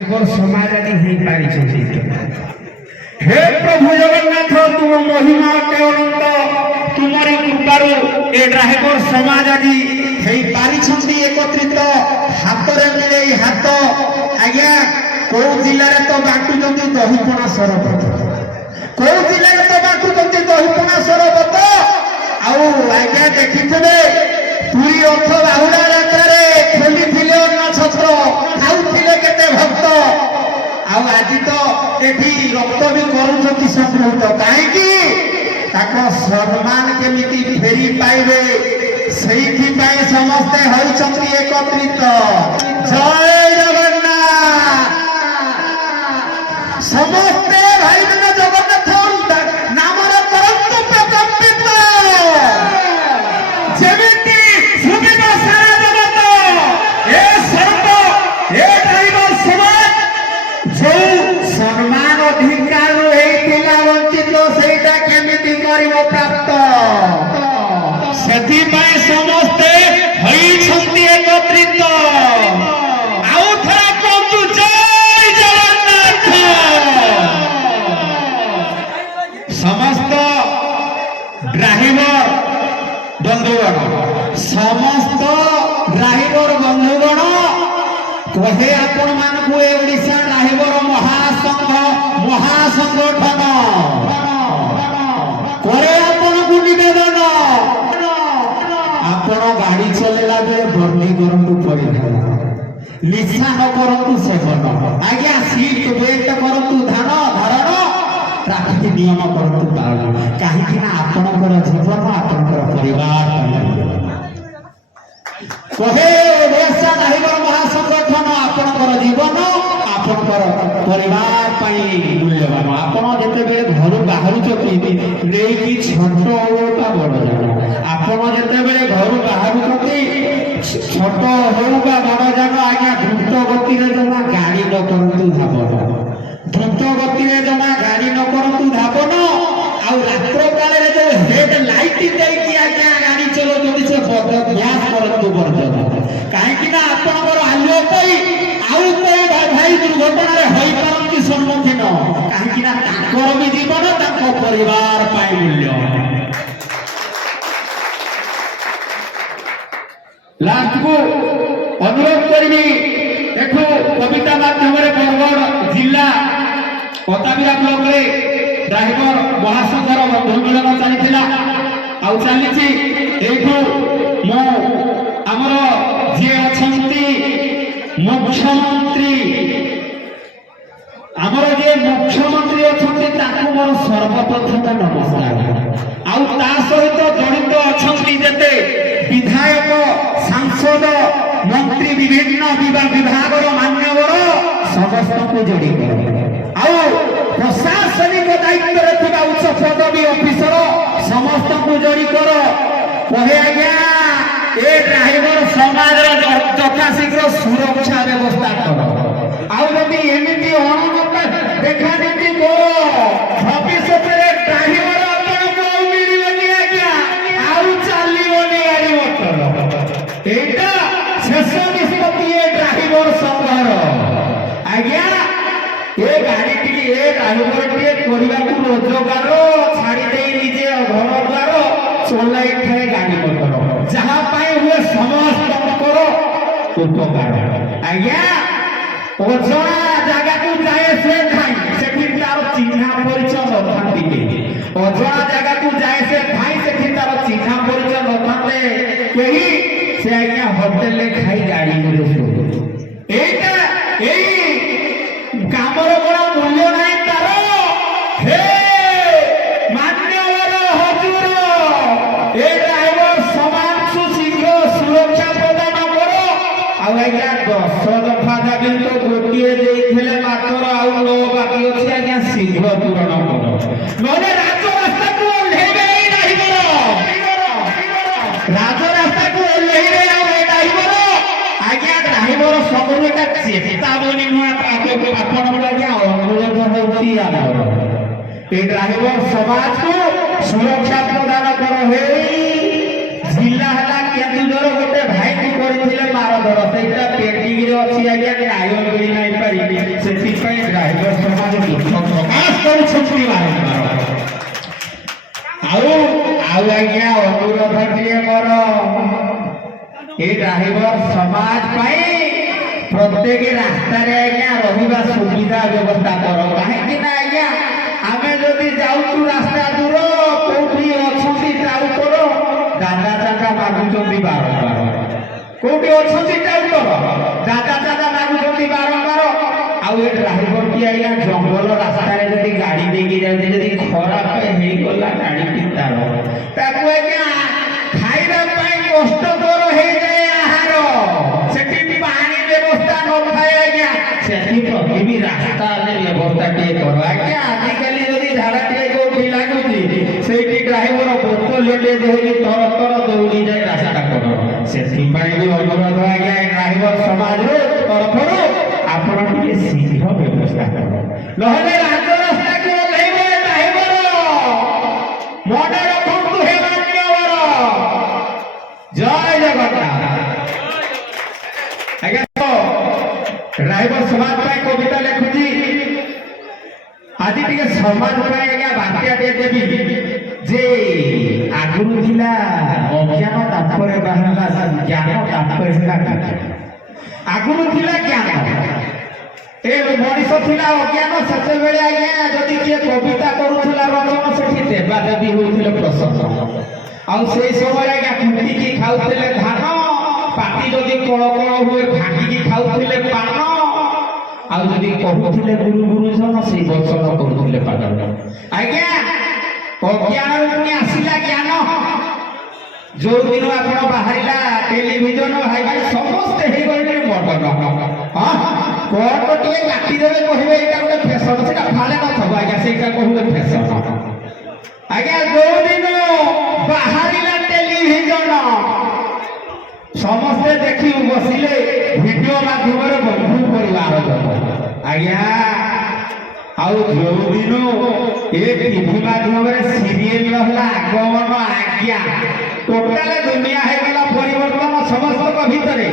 समाज आदि हो पारि हे प्रभु जगन्नाथ तुम महिमा के अनंत तुम्हारी कृपारू ए ड्राइवर समाज आदि हो पारि एकत्रित हाथ रे मिले हाथ आज्ञा कौ जिले तो बांटुंट दहीपणा सरबत कौ जिले तो बांटुंट दहीपणा सरबत आज्ञा देखिथे पुरी अर्थ बाहुड़ा यात्रा खोली अन्न छत्र खाऊले केते भक्त आज तो एठी रक्त भी करुंट संपूर्ण कहीं सम्मान केमिति फेरी पाइबे से समस्ते होती एकत्रित। जय जगन्नाथ समस्ते भाई मैंने जगन्नाथ नाम करंतु प्रकंपित जेमिति सुविधा सारा जगत ए सर्व ए ड्राइवर समाज जो सम्मान अधिकार वंचित सेटा केमिति करिवो प्राप्त सेति पय समस्ते होइछन्ति एकत्रित। आउ थरा कहतु जय जगन्नाथ। समस्त ड्राइवर बंधुगण समस्त ड्राइवर बंधुगण कहे आपण मानकु ए ओडिशा ड्राइवर महासंघ महासंगठन करे आपनकु निवेदन आपण गाड़ी चलेला बेले बर्नी करंतु परिधान निशा न करंतु सेवन आज्ञा सीट बेल्ट करंतु धान धारण ट्रैफिक नियम करंतु पालन काहे ना आपनकर जीवन आपनकर परिवार कहे ओडिशा ड्राइवर महासंगठन आपनकर जीवन आपनकर परिवार मूल्यवान आपण जिते बेले घर बाहर लेकिन छोट होगा बड़ जान आपण जिते बेले घर बाहर छोट होगा बड़ जान आज्ञा द्रुत गति जमा गाड़ी न करतु धावन द्रुत गति जमा गाड़ी न करतु धावन आत्र काल जो हेड लाइट देकी आज्ञा गाड़ी चलो से अभ्यास करतु वर्जन कहीं आपंकर आलुओ आउ भाई दुर्घटना हो पारती सम्मुखीन कहीं भी जीवन परिवार मूल्य। लास्ट को अनुरोध करी एठू कविता माध्यम बरगढ़ जिला पताबिरा ब्लॉक रे ड्राइवर महासंघर बंधु मिलन चली मो आमर जे अछंती मुख्यमंत्री आमर जे मुख्यमंत्री अछंती ताकू मोर सर्वप्रथम नमस्कार ता सहित जड़ित अछंती जेते विधायक सांसद मंत्री विभिन्न विभागर मान्यवर समस्त को जोड़ी प्रशासनिक दायित्व रे उच्च पदवी ऑफिसर समस्त को जोड़ी कर कहे आज्ञा ए ड्राइवर समाज यथाशीघ्र सुरक्षा व्यवस्था कर एमती अनुमत देखा देखी कर भविष्य में ड्राइवर मिलनी आज्ञा चलनी गाड़ी मटर एटा शेष निष्पत्ति ए ड्राइवर संघर आज्ञा ए गाड़ी टी ए ड्राइवर टी रोजगार छाड़ी दे निजे घर द्वार चलाई थे गाड़ी मटर जहाँ हुए समस्त उपकार आज्ञा ओजना जगह को जाए से भाई से तार चिन्हा परिचय नथांती ओजना जगह को जाए से भाई से तार चिन्हा परिचय नथांते कही से आज्ञा होटल ले खाई गाड़ी में एटा एई कामर बड़ा मूल्य नहीं तार हे मान्यवर हजूर ए ड्राइवर समाज सुशीघ्र सुरक्षा प्रदान करो आज्ञा 10 दफा दाबी तो गोटे देइथिले मात्र आउ 9 बाकी अछि आज्ञा शीघ्र पूर्ण करो नले राज रास्ता को ओल्हेबे ए राज रास्ता को ओल्हेबे ए ड्राइवर आज्ञा ड्राइवर सबुटा चेतावनी नुआ आपण आज्ञा अनुरोध होती आगर ए ड्राइवर समाज को सुरक्षा प्रदान करो हे जिला हला केंद्र गोटे भाई को करथिले मारधर सेटा पेटिंग रे अछि आज्ञा आयो मिली नाही पारि ସେଥିପାଇଁ ଡ୍ରାଇଭର ସମାଜ ଦୁଃଖ ପ୍ରକାଶ କରୁଛନ୍ତି ବାରମ୍ବାର। ଆଉ ଆଜ୍ଞା ଅନୁରୋଧ ଟିଏ ମୋର, ଏ ଡ୍ରାଇଭର ସମାଜ ପାଇଁ ପ୍ରତ୍ୟେକ ରାସ୍ତାରେ ଆଜ୍ଞା ରହିବା ସୁବିଧା ବ୍ୟବସ୍ଥା କର। କାହିଁକି ନା ଆଜ୍ଞା ଆମେ ଯଦି ଯାଉଛୁ ରାସ୍ତା ଦୂର କୋଉଠି ଅଛନ୍ତି ଟାଉଟର ଦାଦା ମାଗୁଛନ୍ତି ବାରମ୍ବାର, କୋଉଠି ଅଛନ୍ତି ଟାଉଟର ଦାଦା ମାଗୁଛନ୍ତି ବାରମ୍ବାର। ଆଉ ଏ ଡ୍ରାଇଭରଟି ଆଜ୍ଞା ଜଙ୍ଗଲ ରାସ୍ତାରେ ଯଦି ଗାଡି ଦେଇକି ଯାଉଛି, ଯଦି ଖରାପ ହେଇଗଲା ଗାଡିଟି ତାକୁ ଆଜ୍ଞା ଖାଇବା ପାଇଁ କଷ୍ଟକର ହେଇଯାଏ ଆହାର, ସେଠି ପାଣି ବ୍ୟବସ୍ଥା ନଥାଏ ଆଜ୍ଞା, ସେଥିପ୍ରତି ବି ରାସ୍ତାରେ ବ୍ୟବସ୍ଥା ଟିକେ କର ଆଜ୍ଞା। ଆଜିକାଲି ଯଦି ଝାଡାଟିଏ କୋଉଠି ଲାଗୁଛି ସେଇଠି ଡ୍ରାଇଭର ବୋତଲଟେ ଧରି ତର ଦୌଡ଼ି ଯାଇ ରାସ୍ତା କର। ସେଥିପାଇଁ ବି ଅନୁରୋଧ ଆଜ୍ଞା ଡ୍ରାଇଭର ସମାଜର ତରଫରୁ ଆପଣ ଟିକେ ଶୀଘ୍ର ବ୍ୟବସ୍ଥା କର, ନହେଲେ ରାଜ ରାସ୍ତାକୁ ଓହ୍ଲେଇବ ଡ୍ରାଇଭର। ମନେ ରଖନ୍ତୁ ହେ ମାନ୍ୟବର, ଜୟ ଜଗନ୍ନାଥ। ଆଜ୍ଞା ଡ୍ରାଇଭର ସମାଜ ପାଇଁ କବିତା ଲେଖୁଛି, ଆଜି ଟିକେ ସମାଜ ପାଇଁ ଆଜ୍ଞା ବାତ୍ୟା ଟିକେ ଦେବି। ଯେ ଆଗରୁ ଥିଲା ଅଜ୍ଞାନ ତାପରେ ବାହାରିଲା ଜ୍ଞାନ ତାପରେ ହେଲା ଜ୍ଞାନ। ଆଗରୁ ଥିଲା ଜ୍ଞାନ, ଏ ମଣିଷ ଥିଲା ଅଜ୍ଞାନ। ସେତେବେଳେ ଆଜ୍ଞା ଯଦି କିଏ କବିତା କରୁଥିଲା ରଚନ ସେଠି ଦେବାଦେବୀ ହଉଥିଲେ ପ୍ରସନ୍ନ। ଆଉ ସେଇ ସମୟରେ ଆଜ୍ଞା କୁଟିକି ଖାଉଥିଲେ ଧାନ, ପାଟି ଯଦି କଳ କଳ ହୁଏ ଭାଙ୍ଗିକି ଖାଉଥିଲେ ପାନ। ଆଉ ଯଦି କହୁଥିଲେ ଗୁରୁଜନ ସେଇ ବଚନ କରୁଥିଲେ ପାଗଳ। ଆଜ୍ଞା ଅଜ୍ଞାନରୁ ପୁଣି ଆସିଲା ଜ୍ଞାନ। ଯୋଉ ଦିନ ଆପଣ ବାହାରିଲା ଟେଲିଭିଜନ ଭାଇ ସମସ୍ତେ ହେଇଗଲେ ମର୍ଡନ। ହଁ କଟ ଟିକେ କାଟିଦେବେ କହିବେ ଏଇଟା ଗୋଟେ ଫ୍ୟାସନ, ସେଟା ଫାଳେ ନଥିବ ଆଜ୍ଞା, ସେଇଟା କହିବେ ଫ୍ୟାସନ। ଆଜ୍ଞା ଯୋଉ ଦିନ ବାହାରିଲା ଟେଲିଭିଜନ ସମସ୍ତେ ଦେଖି ବସିଲେ ଭିଡିଓ ମାଧ୍ୟମରେ ବନ୍ଧୁ ପରିବାର ଆଜ୍ଞା। ଆଉ ଯୋଉ ଦିନ ଏ ଟିଭି ମାଧ୍ୟମରେ ସିରିଏଲ ହେଲା ଆଗମନ ଆଜ୍ଞା, ଟୋଟାଲ ଦୁନିଆ ହେଇଗଲା ପରିବର୍ତ୍ତନ ସମସ୍ତଙ୍କ ଭିତରେ।